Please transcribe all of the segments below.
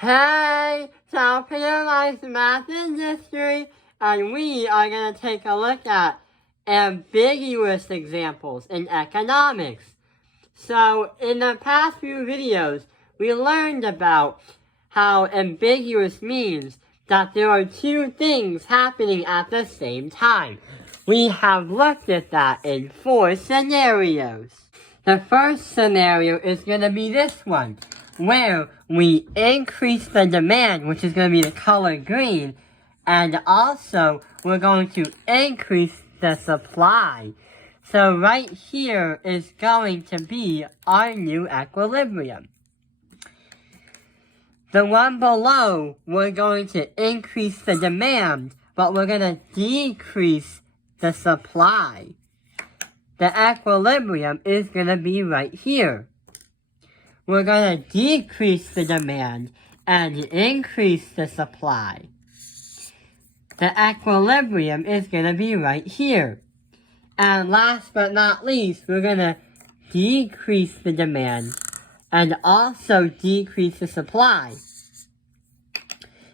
Hey, so Penalized Math Industry, and we are going to take a look at ambiguous examples in economics. So, in the past few videos, we learned about how ambiguous means that there are two things happening at the same time. We have looked at that in 4 scenarios. The first scenario is going to be this one, where we increase the demand, which is going to be the color green, and also we're going to increase the supply. So right here is going to be our new equilibrium. The one below, we're going to increase the demand, but we're going to decrease the supply. The equilibrium is going to be right here. We're going to decrease the demand and increase the supply. The equilibrium is going to be right here. And last but not least, we're going to decrease the demand and also decrease the supply.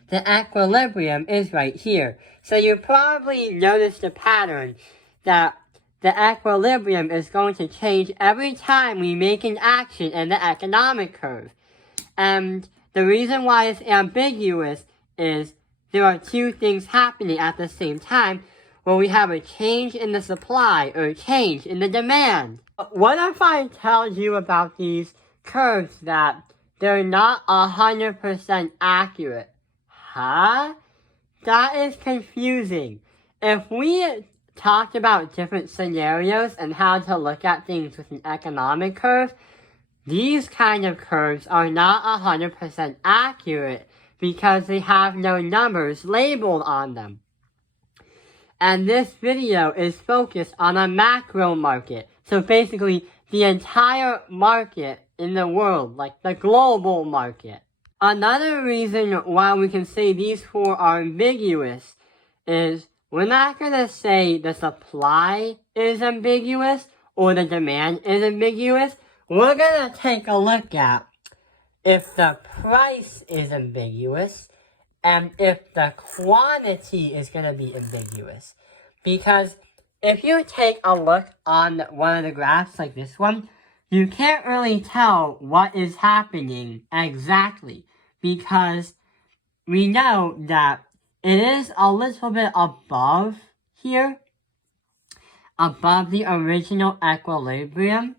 The equilibrium is right here. So you probably noticed a pattern that the equilibrium is going to change every time we make an action in the economic curve. And the reason why it's ambiguous is there are two things happening at the same time where we have a change in the supply or a change in the demand. What if I tell you about these curves that they're not 100% accurate? Huh? That is confusing. If we talked about different scenarios and how to look at things with an economic curve, these kind of curves are not 100% accurate because they have no numbers labeled on them. And this video is focused on a macro market. So basically, the entire market in the world, like the global market. Another reason why we can say these 4 are ambiguous is we're not going to say the supply is ambiguous or the demand is ambiguous. We're going to take a look at if the price is ambiguous and if the quantity is going to be ambiguous. Because if you take a look on one of the graphs like this one, you can't really tell what is happening exactly because we know that it is a little bit above here, above the original equilibrium.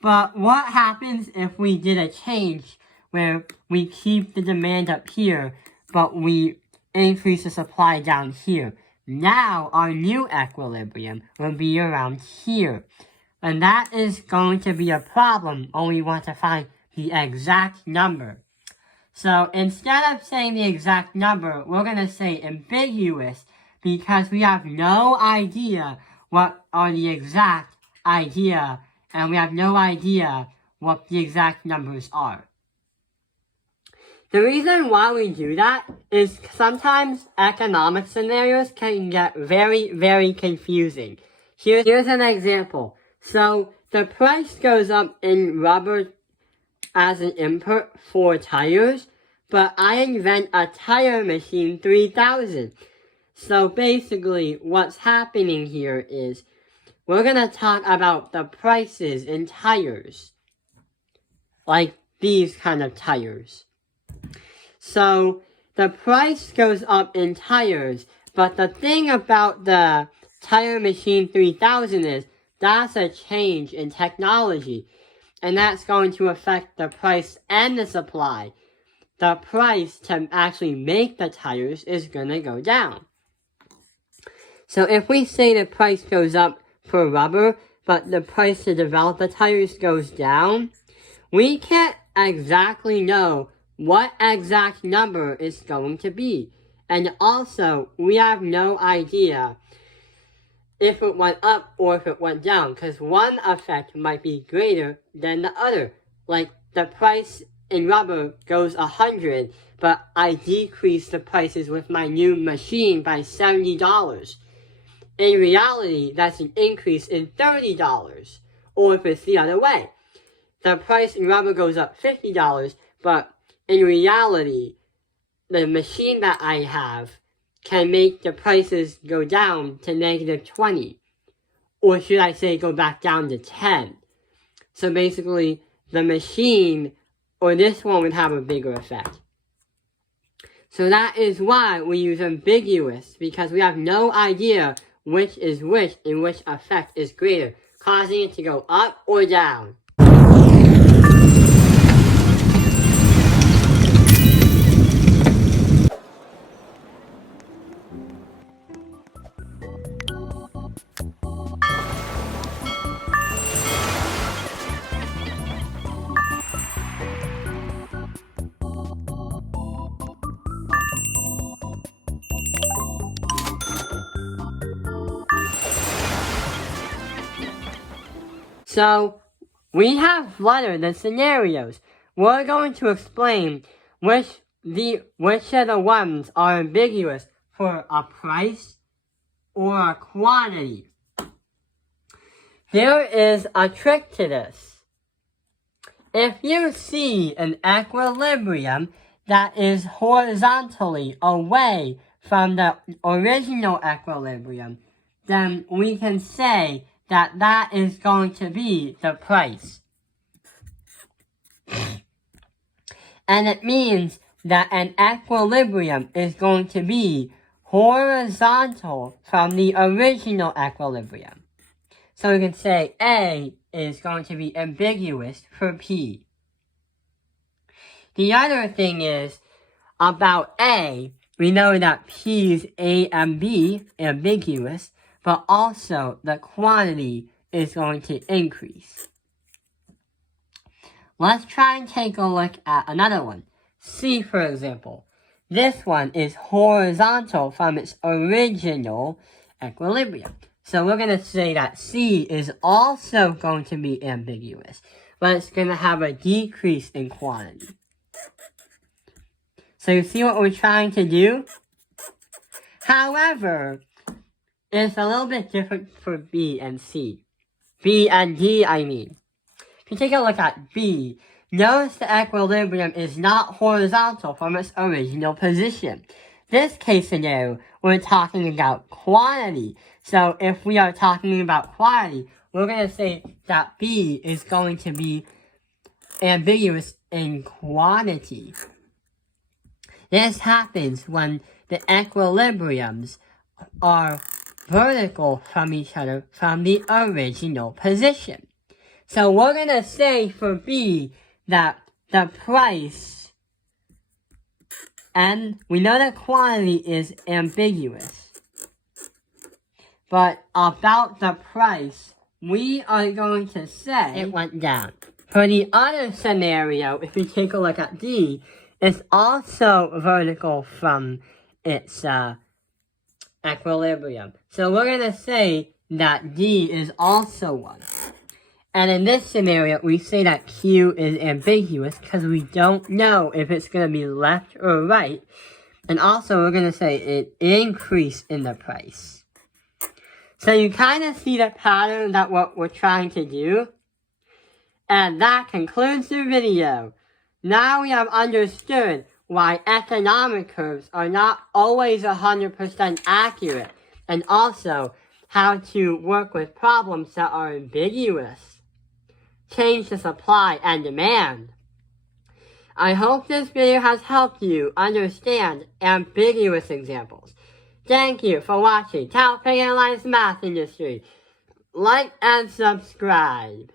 But what happens if we did a change where we keep the demand up here, but we increase the supply down here? Now our new equilibrium will be around here. And that is going to be a problem when we want to find the exact number. So instead of saying the exact number, we're going to say ambiguous because we have no idea what are the exact idea and we have no idea what the exact numbers are. The reason why we do that is sometimes economic scenarios can get very, very confusing. Here's an example. So the price goes up in rubber as an input for tires, but I invent a tire machine 3000. So basically what's happening here is we're going to talk about the prices in tires. Like these kind of tires. So the price goes up in tires, but the thing about the tire machine 3000 is that's a change in technology, and that's going to affect the price and the supply. The price to actually make the tires is going to go down. So if we say the price goes up for rubber, but the price to develop the tires goes down, we can't exactly know what exact number is going to be. And also, we have no idea if it went up or if it went down, because one effect might be greater than the other. Like the price in rubber goes 100, but I decrease the prices with my new machine by $70. In reality, that's an increase in $30. Or if it's the other way, the price in rubber goes up $50, but in reality, the machine that I have can make the prices go down to -20. Or should I say go back down to 10. So basically, the machine, or this one, would have a bigger effect. So that is why we use ambiguous, because we have no idea which is which and which effect is greater, causing it to go up or down. So, we have lettered the scenarios. We're going to explain which of the ones are ambiguous for a price or a quantity. There is a trick to this. If you see an equilibrium that is horizontally away from the original equilibrium, then we can say that is going to be the price. And it means that an equilibrium is going to be horizontal from the original equilibrium. So we can say A is going to be ambiguous for P. The other thing is, about A, we know that P's AMB, ambiguous, but also the quantity is going to increase. Let's try and take a look at another one. C, for example. This one is horizontal from its original equilibrium. So we're going to say that C is also going to be ambiguous, but it's going to have a decrease in quantity. So you see what we're trying to do? However, it's a little bit different for B and C. B and D, I mean. If you take a look at B, notice the equilibrium is not horizontal from its original position. This case scenario, we're talking about quantity. So if we are talking about quantity, we're going to say that B is going to be ambiguous in quantity. This happens when the equilibriums are vertical from each other from the original position. So we're going to say for B that the price, and we know that quantity is ambiguous, but about the price, we are going to say it went down. For the other scenario, if we take a look at D, it's also vertical from its equilibrium. So we're going to say that D is also 1. And in this scenario, we say that Q is ambiguous because we don't know if it's going to be left or right. And also, we're going to say it increased in the price. So you kind of see the pattern that what we're trying to do. And that concludes the video. Now we have understood why economic curves are not always 100% accurate, and also how to work with problems that are ambiguous. Change the supply and demand. I hope this video has helped you understand ambiguous examples. Thank you for watching Tailpig Analyze Math Industry. Like and subscribe.